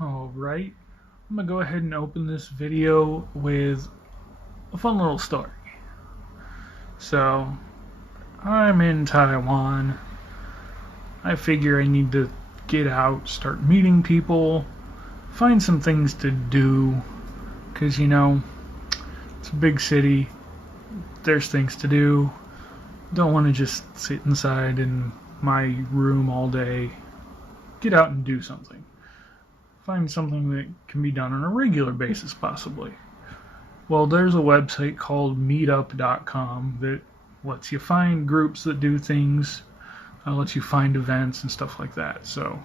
Alright, I'm gonna go ahead and open this video with a fun little story. So, I'm in Taiwan. I figure I need to get out, start meeting people, find some things to do, because it's a big city, there's things to do. Don't want to just sit inside in my room all day. Get out and do something. Find something that can be done on a regular basis, possibly. Well, there's a website called meetup.com that lets you find groups that do things, lets you find events and stuff like that. So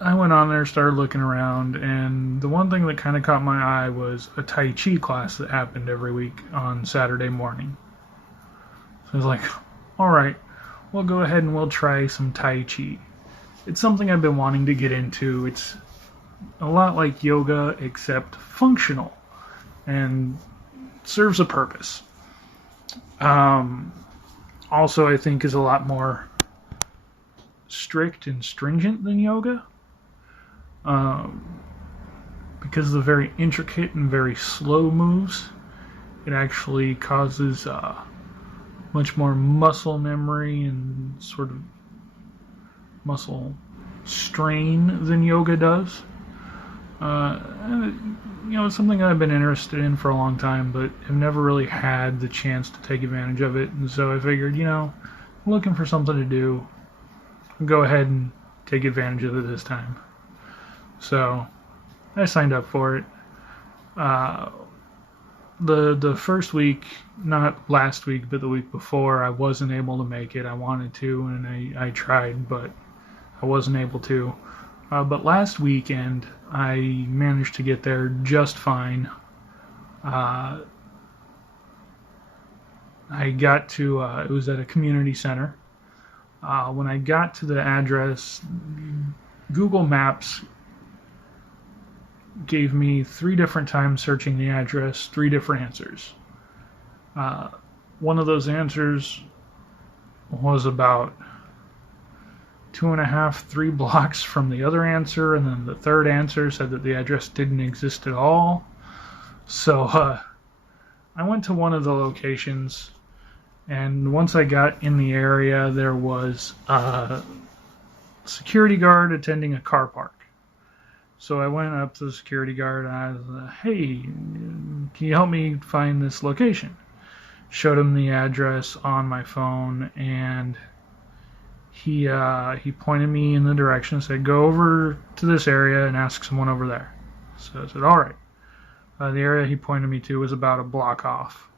I went on there, started looking around, and the one thing that kind of caught my eye was a Tai Chi class that happened every week on Saturday morning. So I was like, alright, we'll go ahead and we'll try some Tai Chi. It's something I've been wanting to get into. It's a lot like yoga, except functional, and serves a purpose. Also, I think is a lot more strict and stringent than yoga, because of the very intricate and very slow moves. It actually causes much more muscle memory and sort of muscle strain than yoga does. It's something I've been interested in for a long time, but have never really had the chance to take advantage of it. And so I figured, I'm looking for something to do. I'll go ahead and take advantage of it this time. So I signed up for it. The first week, not last week, but the week before, I wasn't able to make it. I wanted to, and I tried, but I wasn't able to. But last weekend, I managed to get there just fine. I got to, it was at a community center. When I got to the address, Google Maps gave me 3 different times searching the address, 3 different answers. One of those answers was about 2.5, 3 blocks from the other answer, and then the third answer said that the address didn't exist at all. So I went to one of the locations, and once I got in the area, there was a security guard attending a car park. So I went up to the security guard and I was like, hey, can you help me find this location? Showed him the address on my phone, and he pointed me in the direction, said, go over to this area and ask someone over there. So I said, all right. The area he pointed me to was about a block off.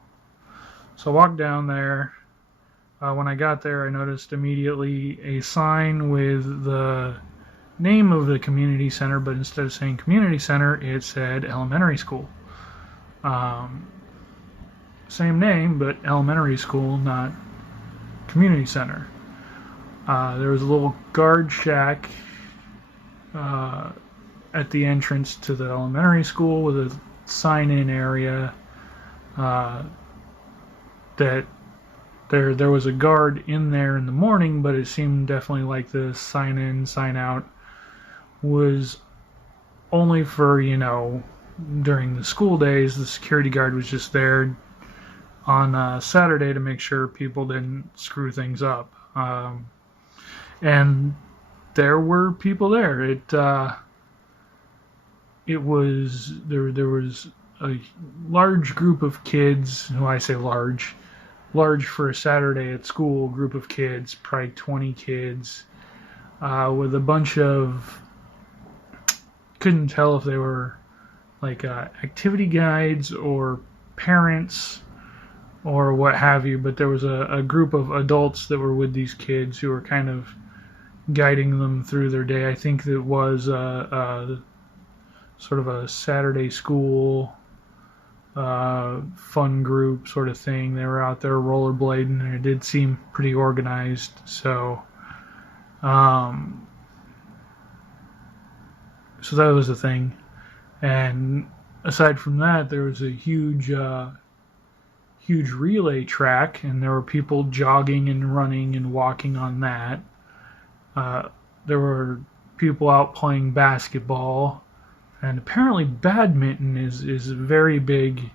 So I walked down there. When I got there, I noticed immediately a sign with the name of the community center, but instead of saying community center, it said elementary school. Same name, but elementary school, not community center. There was a little guard shack at the entrance to the elementary school with a sign-in area that there was a guard in there in the morning, but it seemed definitely like the sign-in, sign-out was only for, during the school days. The security guard was just there on Saturday to make sure people didn't screw things up. And there were people there. There was a large group of kids. When I say large for a Saturday at school, group of kids, probably 20 kids, with a bunch of, couldn't tell if they were like activity guides or parents or what have you, but there was a group of adults that were with these kids who were kind of guiding them through their day. I think it was sort of a Saturday school fun group sort of thing. They were out there rollerblading, and it did seem pretty organized. So so that was the thing. And aside from that, there was a huge relay track, and there were people jogging and running and walking on that. There were people out playing basketball, and apparently badminton is very big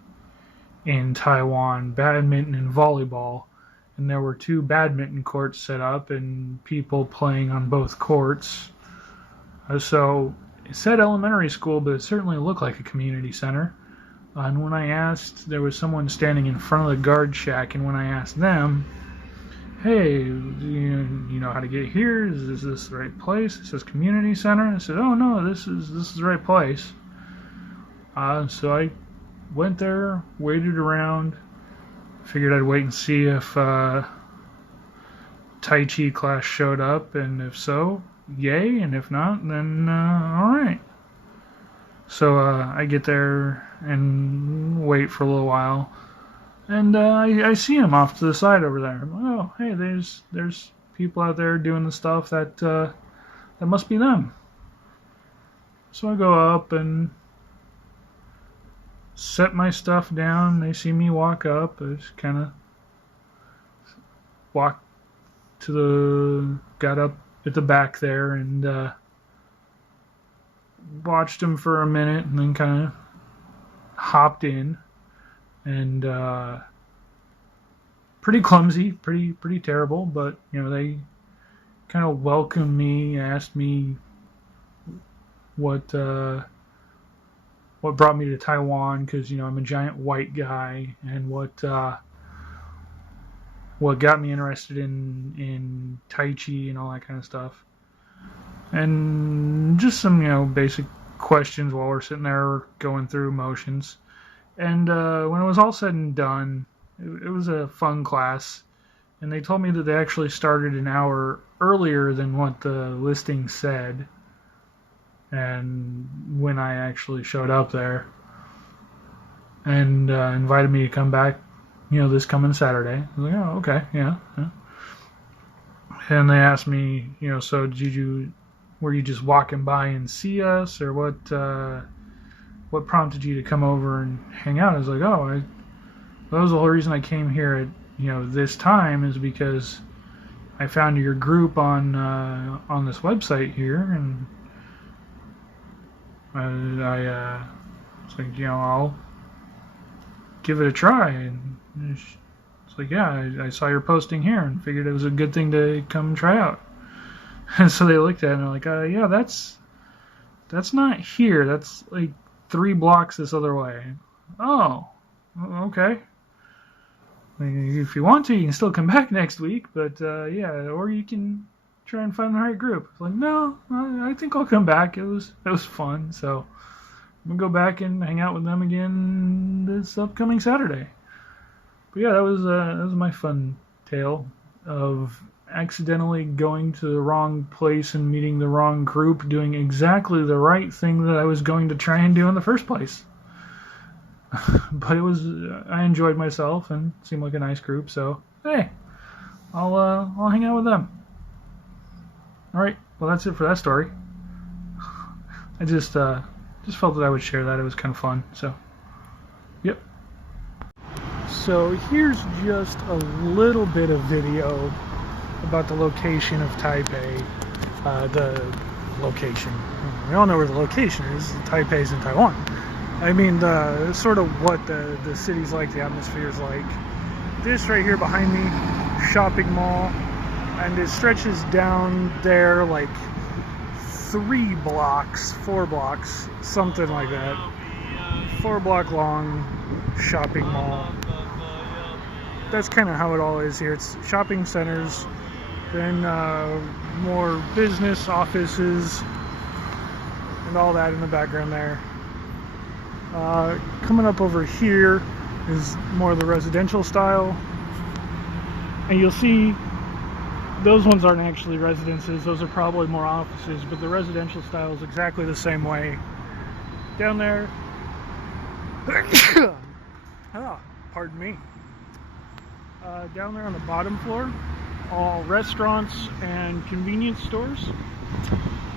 in Taiwan, badminton and volleyball. And there were 2 badminton courts set up and people playing on both courts. So it said elementary school, but it certainly looked like a community center. And when I asked, there was someone standing in front of the guard shack, and when I asked them, hey, do you know how to get here? Is this the right place? It says community center. I said, oh no, this is the right place. So I went there, waited around, figured I'd wait and see if Tai Chi class showed up, and if so, yay, and if not, then alright. So I get there and wait for a little while, and I see him off to the side over there. I'm like, oh, hey, there's people out there doing the stuff that must be them. So I go up and set my stuff down. They see me walk up. I just kind of got up at the back there and watched them for a minute, and then kind of hopped in. And pretty clumsy, pretty terrible, but they kind of welcomed me, asked me what brought me to Taiwan, because I'm a giant white guy, and what got me interested in Tai Chi and all that kind of stuff, and just some basic questions while we're sitting there going through motions. And when it was all said and done, it was a fun class, and they told me that they actually started an hour earlier than what the listing said. And when I actually showed up there, and invited me to come back, this coming Saturday. I was like, oh, okay, yeah. And they asked me, so were you just walking by and see us, or what prompted you to come over and hang out? I was like, that was the whole reason I came here at this time, is because I found your group on this website here, and I was like, I'll give it a try. And it's like, yeah, I saw your posting here and figured it was a good thing to come try out. And so they looked at it and they're like, yeah, that's not here. That's like 3 blocks this other way. Oh, okay. If you want to, you can still come back next week, but yeah, or you can try and find the right group. It's like, no, I think I'll come back. It was fun, so I'm gonna go back and hang out with them again this upcoming Saturday. But yeah, that was my fun tale of accidentally going to the wrong place and meeting the wrong group, doing exactly the right thing that I was going to try and do in the first place. But I enjoyed myself and it seemed like a nice group, so hey, I'll hang out with them. Alright, well that's it for that story. I just felt that I would share that. It was kind of fun, so yep. So here's just a little bit of video about the location of Taipei. The location. We all know where the location is. Taipei's in Taiwan. I mean, sort of what the city's like, the atmosphere's like. This right here behind me, shopping mall, and it stretches down there like 3 blocks, 4 blocks, something like that. 4-block long shopping mall. That's kind of how it all is here. It's shopping centers, then more business offices, and all that in the background there. Coming up over here is more of the residential style, and you'll see those ones aren't actually residences, those are probably more offices, but the residential style is exactly the same way. Down there, pardon me, down there on the bottom floor, all restaurants and convenience stores.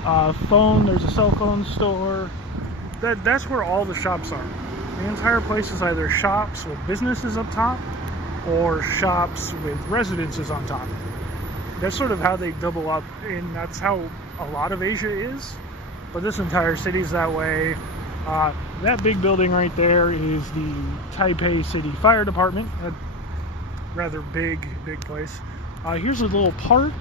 There's a cell phone store. That's where all the shops are. The entire place is either shops with businesses up top or shops with residences on top. That's sort of how they double up, and that's how a lot of Asia is, but this entire city's that way. That big building right there is the Taipei City Fire Department. A rather big place. Here's a little park.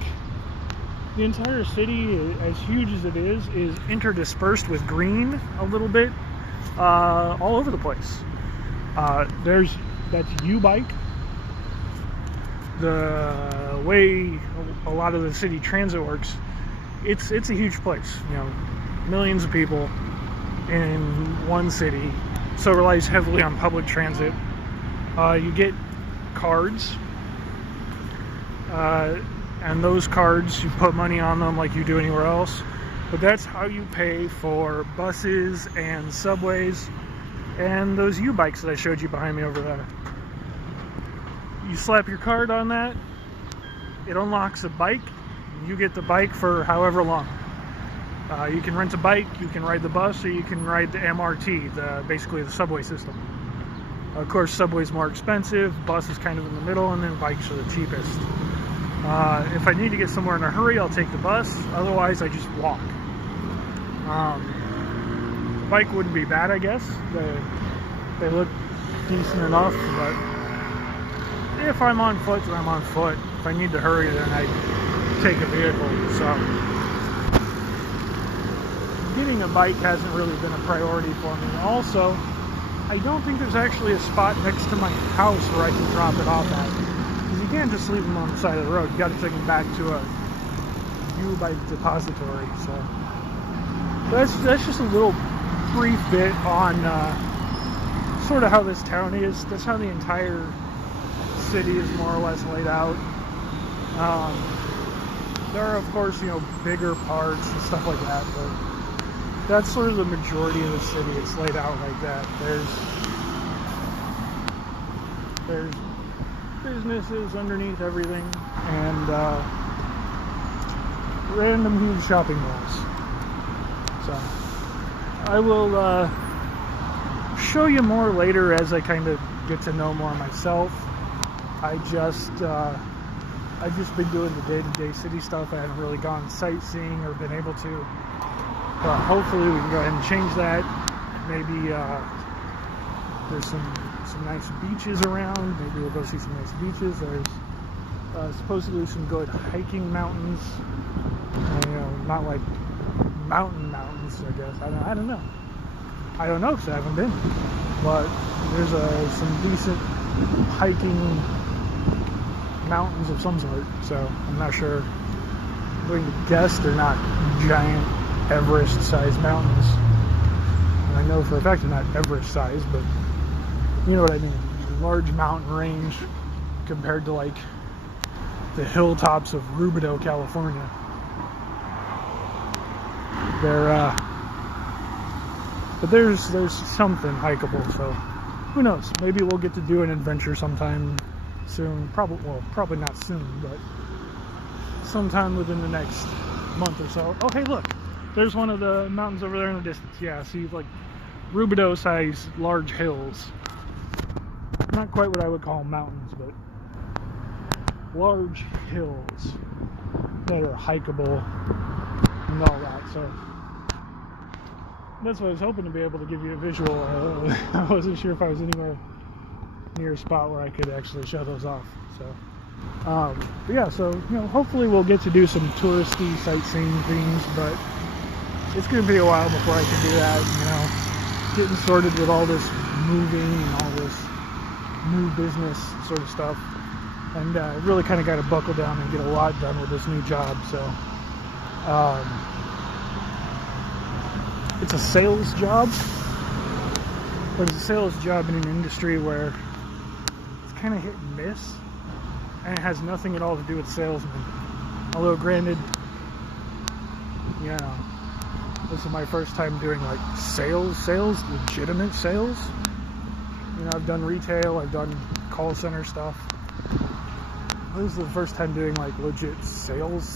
The entire city, as huge as it is interdispersed with green a little bit, all over the place. That's U-Bike. The way a lot of the city transit works, it's a huge place. You know, millions of people in one city, so it relies heavily on public transit. You get cards, and those cards, you put money on them like you do anywhere else, but that's how you pay for buses and subways and those U-Bikes that I showed you behind me over there. You slap your card on that, it unlocks a bike, and you get the bike for however long. You can rent a bike, you can ride the bus, or you can ride the MRT, basically the subway system. Of course, subway's more expensive, bus is kind of in the middle, and then bikes are the cheapest. If I need to get somewhere in a hurry, I'll take the bus, otherwise I just walk. The bike wouldn't be bad, I guess. They look decent enough, but if I'm on foot, then I'm on foot. If I need to hurry, then I take a vehicle. So getting a bike hasn't really been a priority for me. Also, I don't think there's actually a spot next to my house where I can drop it off at. Because you can't just leave them on the side of the road. You got to take them back to a U-Bike depository. So that's just a little brief bit on sort of how this town is. That's how the entire city is more or less laid out. There are, of course, you know, bigger parts and stuff like that, but that's sort of the majority of the city. It's laid out like that. There's businesses underneath everything, and random huge shopping malls. So I will show you more later as I kind of get to know more myself. I've just been doing the day-to-day city stuff. I haven't really gone sightseeing or been able to. But hopefully we can go ahead and change that. Maybe there's some nice beaches around. Maybe we'll go see some nice beaches. There's supposedly some good hiking mountains. You know, not like mountains, I guess. I don't know. I don't know because I haven't been. But there's some decent hiking mountains of some sort. So I'm not sure. I'm going to guess they're not giant Everest-sized mountains. And I know for a fact they're not Everest-sized, but you know what I mean. Large mountain range compared to like the hilltops of Rubidoux, California. But there's something hikeable, so who knows? Maybe we'll get to do an adventure sometime soon. Probably not soon, but sometime within the next month or so. Oh, hey, look. There's one of the mountains over there in the distance. Yeah, see, like Rubidoux-sized large hills. Not quite what I would call mountains, but large hills that are hikeable and all that. So that's what I was hoping to be able to give you a visual. I wasn't sure if I was anywhere near a spot where I could actually show those off. So, but yeah, so you know, hopefully we'll get to do some touristy sightseeing things, but it's going to be a while before I can do that, you know, getting sorted with all this moving and all this new business sort of stuff, and really kind of got to buckle down and get a lot done with this new job. So it's a sales job, but it's a sales job in an industry where it's kind of hit and miss, and it has nothing at all to do with salesmen. Although granted, you know, this is my first time doing like sales, legitimate sales. You know, I've done retail, I've done call center stuff. This is the first time doing like legit sales.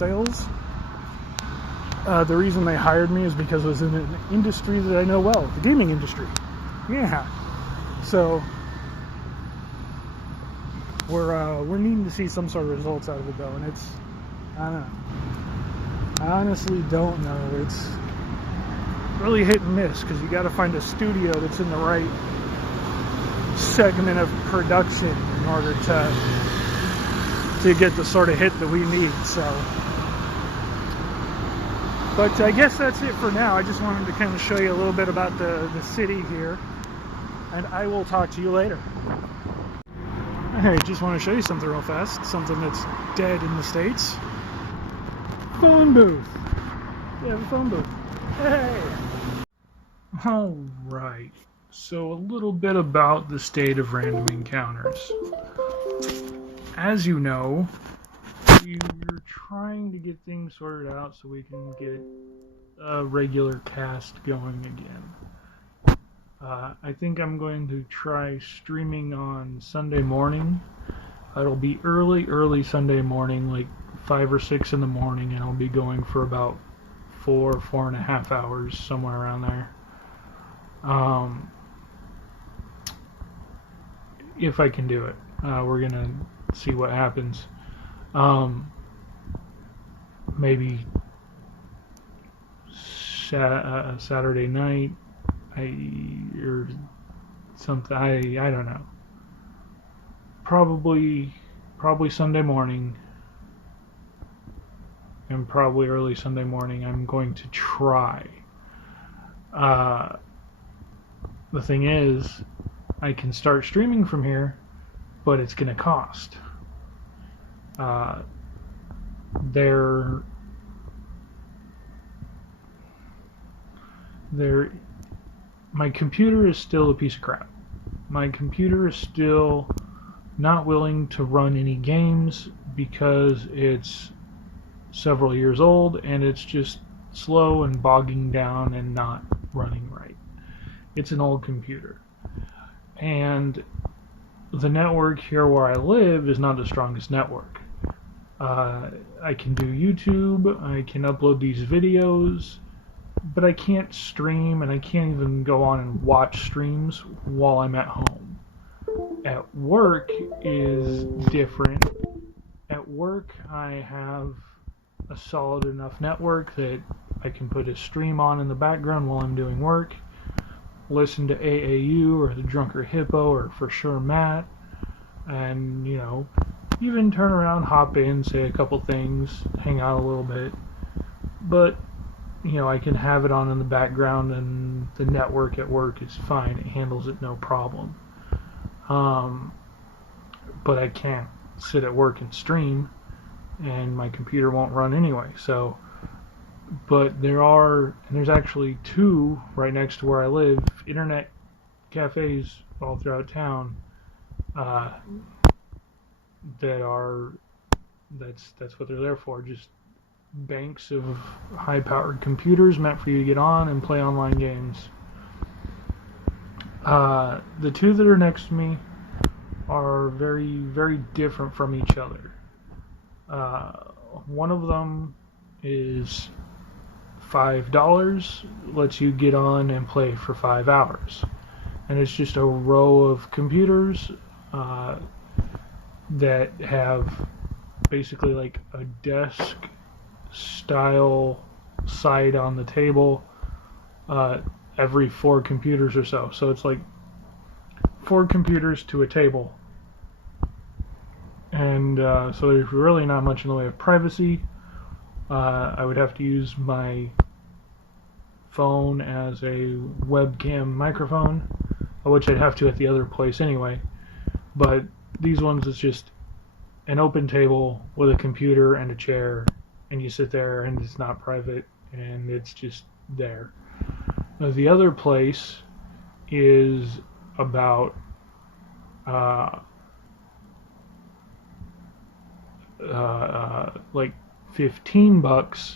The reason they hired me is because I was in an industry that I know well, the gaming industry. Yeah. So we're needing to see some sort of results out of it though, and it's, I don't know. I honestly don't know. It's really hit and miss because you got to find a studio that's in the right segment of production in order to get the sort of hit that we need. So, but I guess that's it for now. I just wanted to kind of show you a little bit about the city here, and I will talk to you later. Alright, just want to show you something real fast, something that's dead in the States. Phone booth. We have a phone booth. Hey! Alright, so a little bit about the state of random encounters. As you know, we're trying to get things sorted out so we can get a regular cast going again. I think I'm going to try streaming on Sunday morning. It'll be early Sunday morning, like 5 or 6 in the morning, and I'll be going for about 4.5 hours, somewhere around there. If I can do it. We're gonna see what happens. Maybe Saturday night, or something. I don't know. Probably Sunday morning, and probably early Sunday morning. I'm going to try. The thing is, I can start streaming from here, but it's going to cost. My computer is still a piece of crap. My computer is still not willing to run any games because it's several years old and it's just slow and bogging down and not running right. It's an old computer. And the network here where I live is not the strongest network. I can do YouTube, I can upload these videos, but I can't stream, and I can't even go on and watch streams while I'm at home. At work is different. At work I have a solid enough network that I can put a stream on in the background while I'm doing work, listen to AAU or the Drunker Hippo or For Sure Matt, and, you know, even turn around, hop in, say a couple things, hang out a little bit. But, you know, I can have it on in the background and the network at work is fine. It handles it no problem. But I can't sit at work and stream, and my computer won't run anyway. So, but there's actually 2 right next to where I live, internet cafes all throughout town, that's what they're there for, just banks of high-powered computers meant for you to get on and play online games. The 2 that are next to me are very, very different from each other. One of them is $5, lets you get on and play for 5 hours. And it's just a row of computers that have basically like a desk style side on the table every 4 computers or so. So it's like 4 computers to a table. And so there's really not much in the way of privacy. I would have to use my phone as a webcam microphone, which I'd have to at the other place anyway. But these ones, it's just an open table with a computer and a chair, and you sit there, and it's not private, and it's just there. Now, the other place is about like $15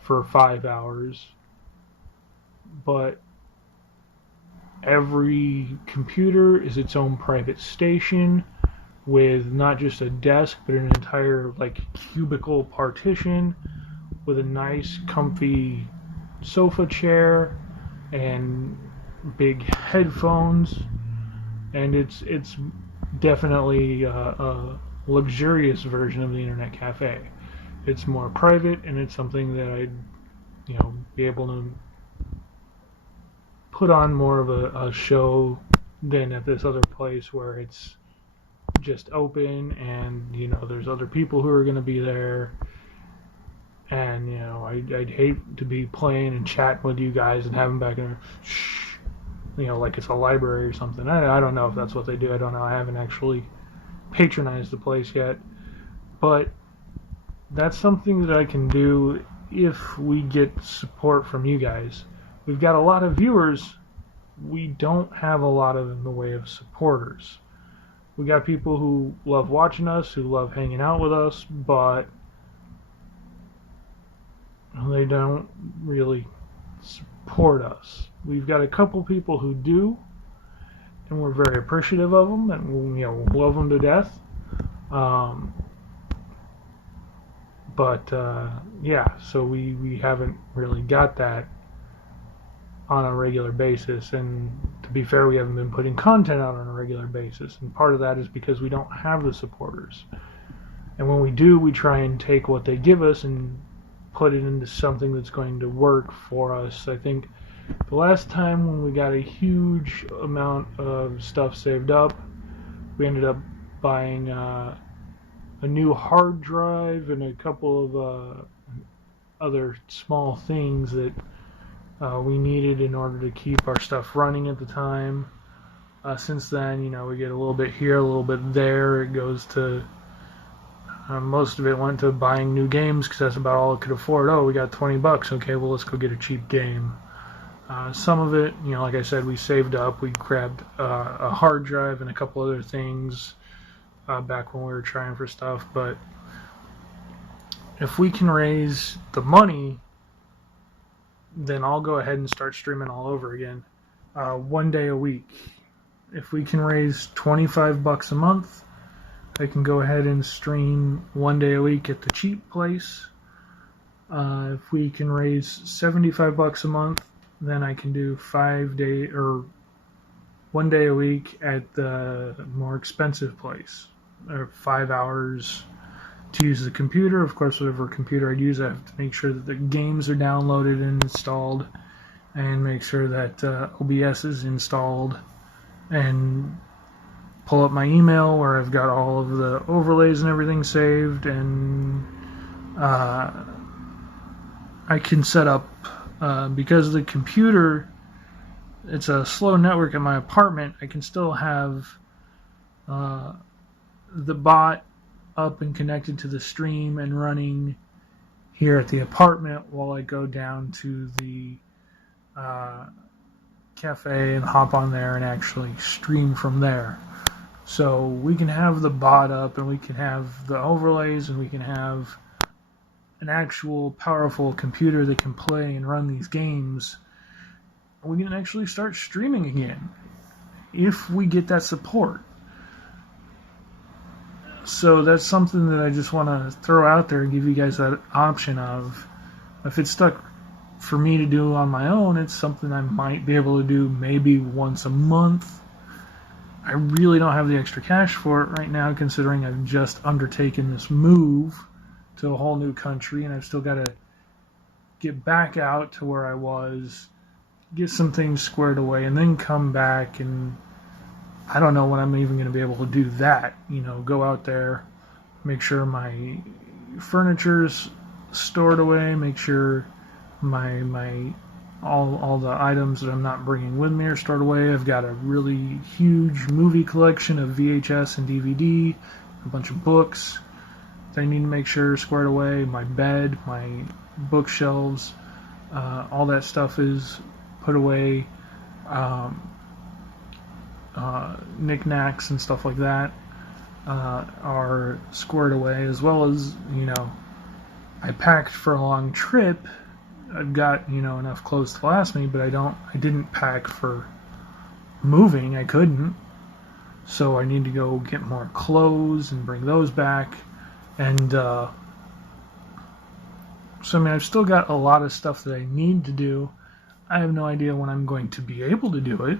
for 5 hours, but every computer is its own private station with not just a desk but an entire like cubicle partition with a nice comfy sofa chair and big headphones, and it's definitely a luxurious version of the internet cafe. it's more private, and it's something that I'd, be able to put on more of a show than at this other place where it's just open, and there's other people who are going to be there, and I'd hate to be playing and chatting with you guys and having back in there, shh, like it's a library or something. I don't know if that's what they do. I don't know. I haven't actually patronized the place yet, but that's something that I can do if we get support from you guys. We've got a lot of viewers. We don't have a lot of in the way of supporters. We got people who love watching us, who love hanging out with us, but they don't really support us. We've got a couple people who do, and we're very appreciative of them, and love them to death. So we haven't really got that on a regular basis, and to be fair, we haven't been putting content out on a regular basis, and part of that is because we don't have the supporters. And when we do, we try and take what they give us and put it into something that's going to work for us. I think the last time when we got a huge amount of stuff saved up, we ended up buying a new hard drive and a couple of other small things that we needed in order to keep our stuff running at the time. Since then, we get a little bit here, a little bit there. It goes to most of it went to buying new games because that's about all I could afford. Oh, we got $20. Okay, well, let's go get a cheap game. Some of it, like I said, we saved up. We grabbed a hard drive and a couple other things back when we were trying for stuff. But if we can raise the money, then I'll go ahead and start streaming all over again. 1 day a week. If we can raise $25 a month, I can go ahead and stream 1 day a week at the cheap place. If we can raise $75 a month, then I can do 1 day a week at the more expensive place, or 5 hours to use the computer. Of course, whatever computer I use, I have to make sure that the games are downloaded and installed, and make sure that OBS is installed, and pull up my email where I've got all of the overlays and everything saved, and I can set up, because the computer, it's a slow network in my apartment, I can still have the bot up and connected to the stream and running here at the apartment while I go down to the cafe and hop on there and actually stream from there. So we can have the bot up, and we can have the overlays, and we can have an actual powerful computer that can play and run these games. We can actually start streaming again if we get that support. So that's something that I just want to throw out there and give you guys that option of, if it's stuck for me to do on my own, it's something I might be able to do maybe once a month. I really don't have the extra cash for it right now, considering I've just undertaken this move to a whole new country, and I've still got to get back out to where I was, get some things squared away, and then come back. And I don't know when I'm even going to be able to do that. Go out there, make sure my furniture's stored away, make sure my all the items that I'm not bringing with me are stored away. I've got a really huge movie collection of VHS and DVD, a bunch of books that I need to make sure are squared away, my bed, my bookshelves, all that stuff is put away, knickknacks and stuff like that are squared away, as well as, I packed for a long trip. I've got, enough clothes to last me, but I didn't pack for moving. I couldn't. So I need to go get more clothes and bring those back. And, I've still got a lot of stuff that I need to do. I have no idea when I'm going to be able to do it.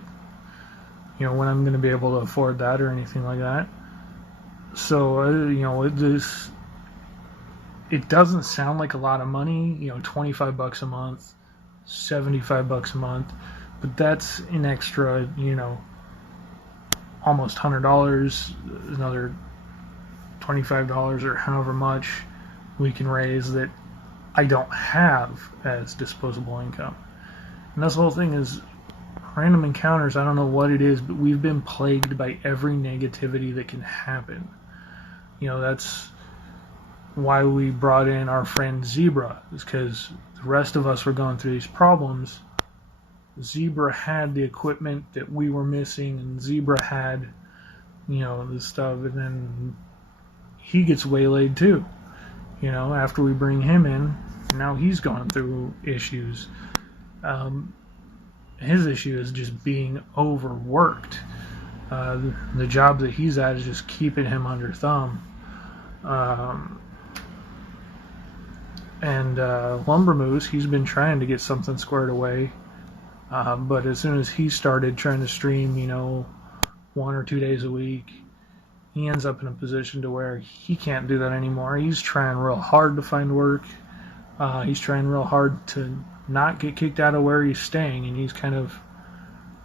When I'm going to be able to afford that or anything like that. So, it doesn't sound like a lot of money, 25 bucks a month, 75 bucks a month, but that's an extra, almost $100, another $25 or however much we can raise that I don't have as disposable income. And that's the whole thing is random encounters. I don't know what it is, but we've been plagued by every negativity that can happen. That's why we brought in our friend Zebra, is because the rest of us were going through these problems. Zebra had the equipment that we were missing, and Zebra had, the stuff, and then he gets waylaid too. After we bring him in, now he's going through issues. His issue is just being overworked. The job that he's at is just keeping him under thumb. And Lumber Moose, he's been trying to get something squared away. But as soon as he started trying to stream, 1 or 2 days a week, he ends up in a position to where he can't do that anymore. He's trying real hard to find work. He's trying real hard to not get kicked out of where he's staying, and he's kind of,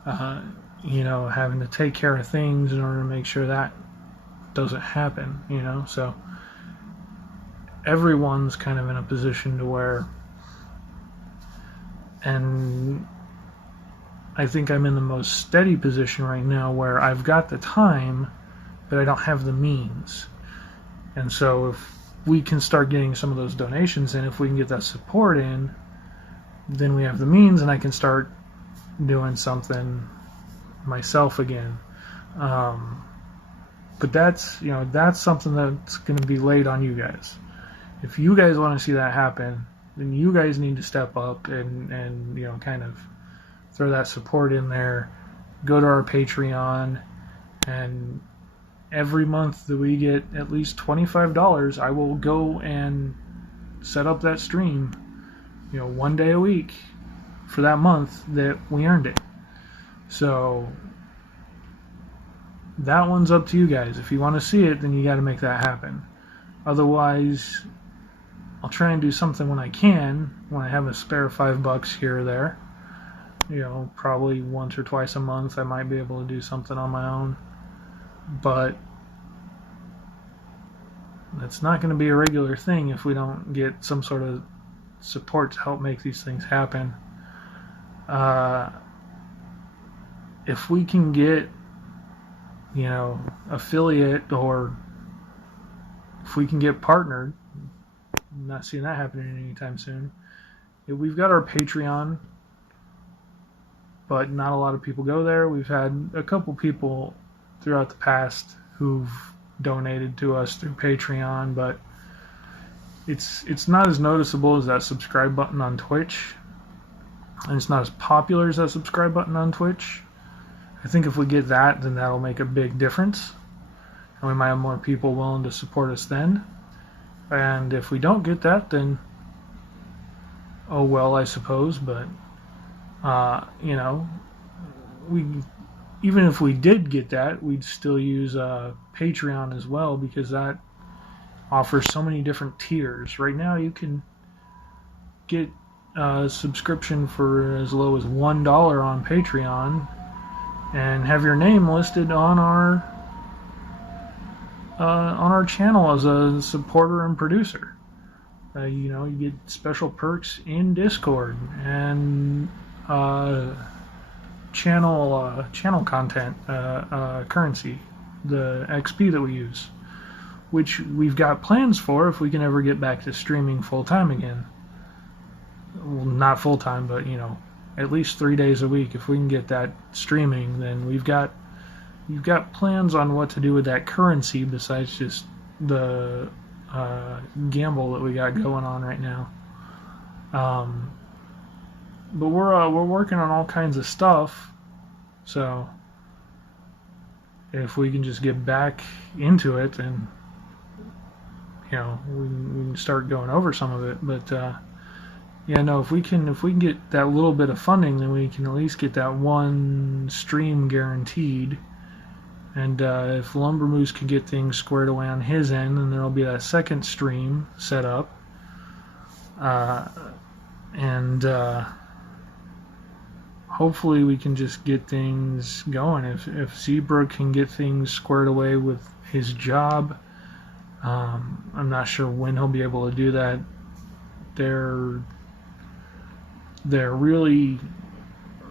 having to take care of things in order to make sure that doesn't happen, So everyone's kind of in a position to where, and I think I'm in the most steady position right now where I've got the time, but I don't have the means. And so if we can start getting some of those donations in, if we can get that support in, then we have the means, and I can start doing something myself again. But that's something that's going to be laid on you guys. If you guys want to see that happen, then you guys need to step up and kind of throw that support in there. Go to our Patreon, and every month that we get at least $25, I will go and set up that stream, 1 day a week for that month that we earned it. So that one's up to you guys. If you want to see it, then you got to make that happen. Otherwise, I'll try and do something when I can, when I have a spare $5 here or there. Probably once or twice a month I might be able to do something on my own. But that's not going to be a regular thing if we don't get some sort of support to help make these things happen. If we can get, affiliate, or if we can get partnered, I'm not seeing that happening anytime soon. We've got our Patreon, but not a lot of people go there. We've had a couple people throughout the past who've donated to us through Patreon, but it's not as noticeable as that subscribe button on Twitch, and it's not as popular as that subscribe button on Twitch. I think if we get that, then that'll make a big difference, and we might have more people willing to support us then. And if we don't get that, then oh well, I suppose. But we, even if we did get that, we'd still use Patreon as well, because that offers so many different tiers. Right now you can get a subscription for as low as $1 on Patreon and have your name listed on our channel as a supporter and producer. You get special perks in Discord and channel content currency, the XP that we use, which we've got plans for if we can ever get back to streaming full time again. Well, not full time, but at least 3 days a week. If we can get that streaming, then we've got plans on what to do with that currency besides just the gamble that we got going on right now. But we're working on all kinds of stuff, so if we can just get back into it, and we can start going over some of it. But if we can get that little bit of funding, then we can at least get that one stream guaranteed. And if Lumber Moose can get things squared away on his end, then there'll be that second stream set up. And hopefully we can just get things going. If Zebra can get things squared away with his job, I'm not sure when he'll be able to do that. They're really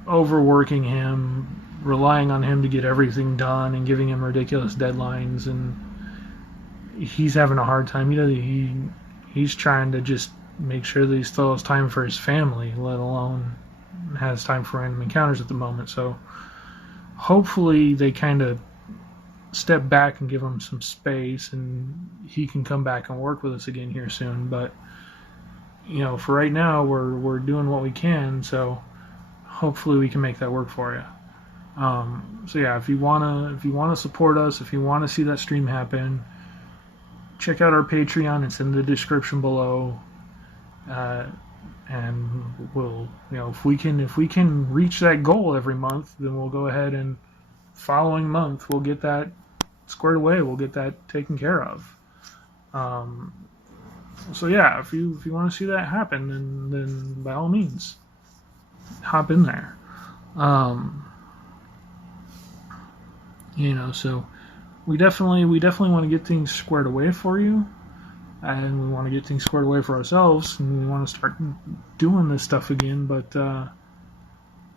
overworking him, relying on him to get everything done, and giving him ridiculous deadlines, and he's having a hard time. He's trying to just make sure that he still has time for his family, let alone has time for random encounters at the moment. So hopefully they kind of step back and give him some space, and he can come back and work with us again here soon. But for right now, we're doing what we can. So hopefully we can make that work for you. So yeah, if you wanna support us, if you wanna see that stream happen, check out our Patreon. It's in the description below. And we'll, if we can reach that goal every month, then we'll go ahead and following month we'll get that squared away. We'll get that taken care of. So yeah, if you want to see that happen, then by all means, hop in there. So we definitely want to get things squared away for you. And we want to get things squared away for ourselves, and we want to start doing this stuff again. But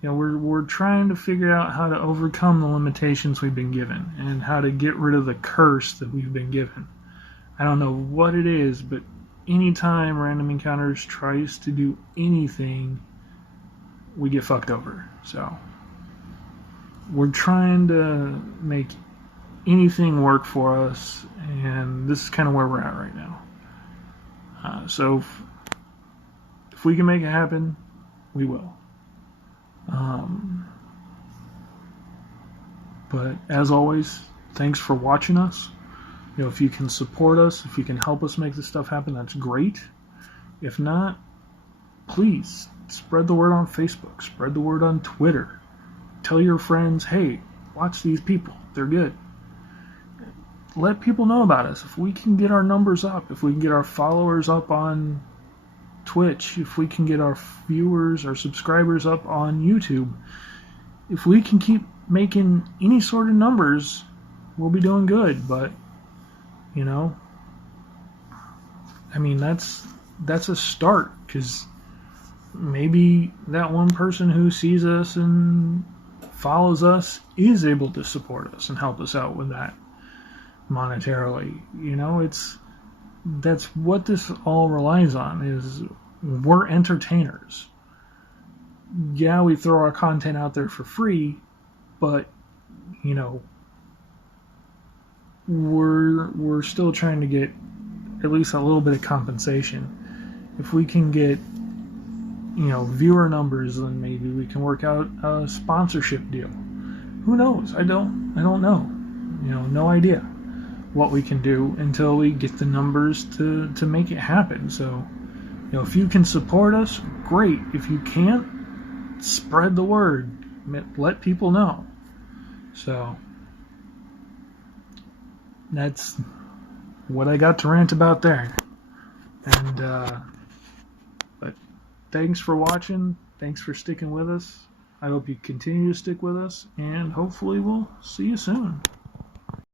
we're trying to figure out how to overcome the limitations we've been given, and how to get rid of the curse that we've been given. I don't know what it is, but anytime Random Encounters tries to do anything, we get fucked over. So we're trying to make anything work for us, and this is kind of where we're at right now. So if we can make it happen, we will. But as always, thanks for watching us. If you can support us, if you can help us make this stuff happen, that's great. If not, please spread the word on Facebook, spread the word on Twitter. Tell your friends, hey, watch these people, they're good. Let people know about us. If we can get our numbers up, if we can get our followers up on Twitch, if we can get our viewers, our subscribers up on YouTube, if we can keep making any sort of numbers, we'll be doing good. But that's a start, because maybe that one person who sees us and follows us is able to support us and help us out with that monetarily. That's what this all relies on, is we're entertainers. Yeah, we throw our content out there for free, but we're still trying to get at least a little bit of compensation. If we can get viewer numbers, then maybe we can work out a sponsorship deal. Who knows? I don't know. No idea what we can do until we get the numbers to make it happen. So if you can support us, great. If you can't, spread the word, let people know. So that's what I got to rant about there. And but thanks for watching, thanks for sticking with us. I hope you continue to stick with us, and hopefully we'll see you soon.